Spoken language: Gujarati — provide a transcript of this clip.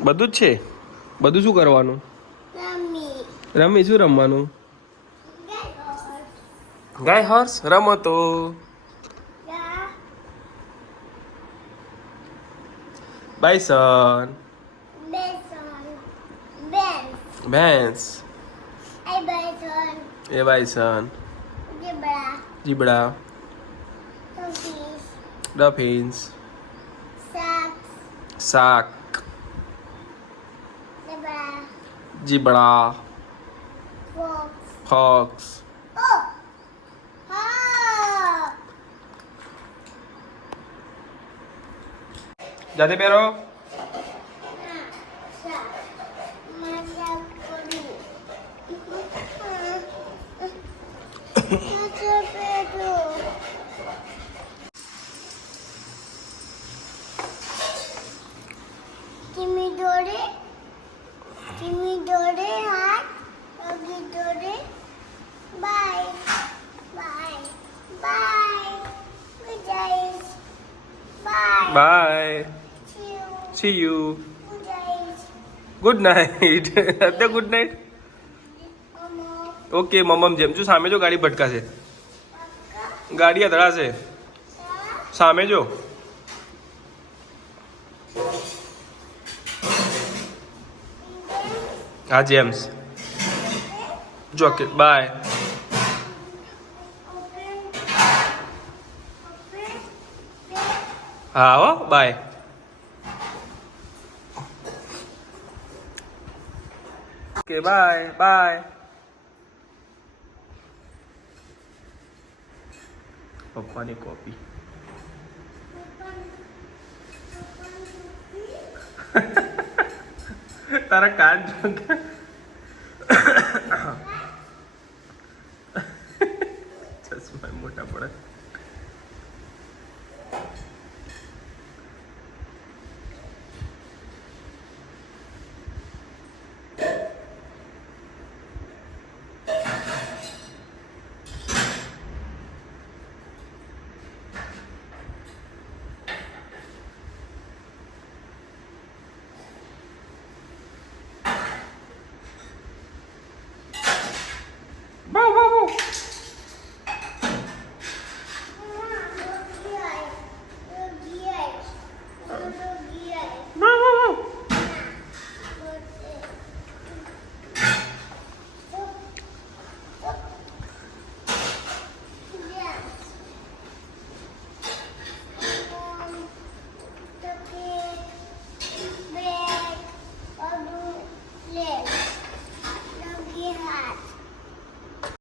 બધું જ છે. બધું શું કરવાનું? રમી શું રમવાનું? ગાય હોર્સ રમો તો. બાયસન. ભેંસ. એ બાયસન. જીબડા. ડફિન્સ. શાક. જીબડા. ફોક્સ. જાતે પહેરો. Bye. See you. Good night. અત્યારે ગુડ નાઇટ. ઓકે મમ્મ જેમ જો સામે જો ગાડી ભટકાશે. ગાડી અથડાશે. સામે જો. હા જેમ્સ. જો ઓકે બાય. હા હો બાય. Okay bye bye. પપ્પાની કોપી. તારા કાન જો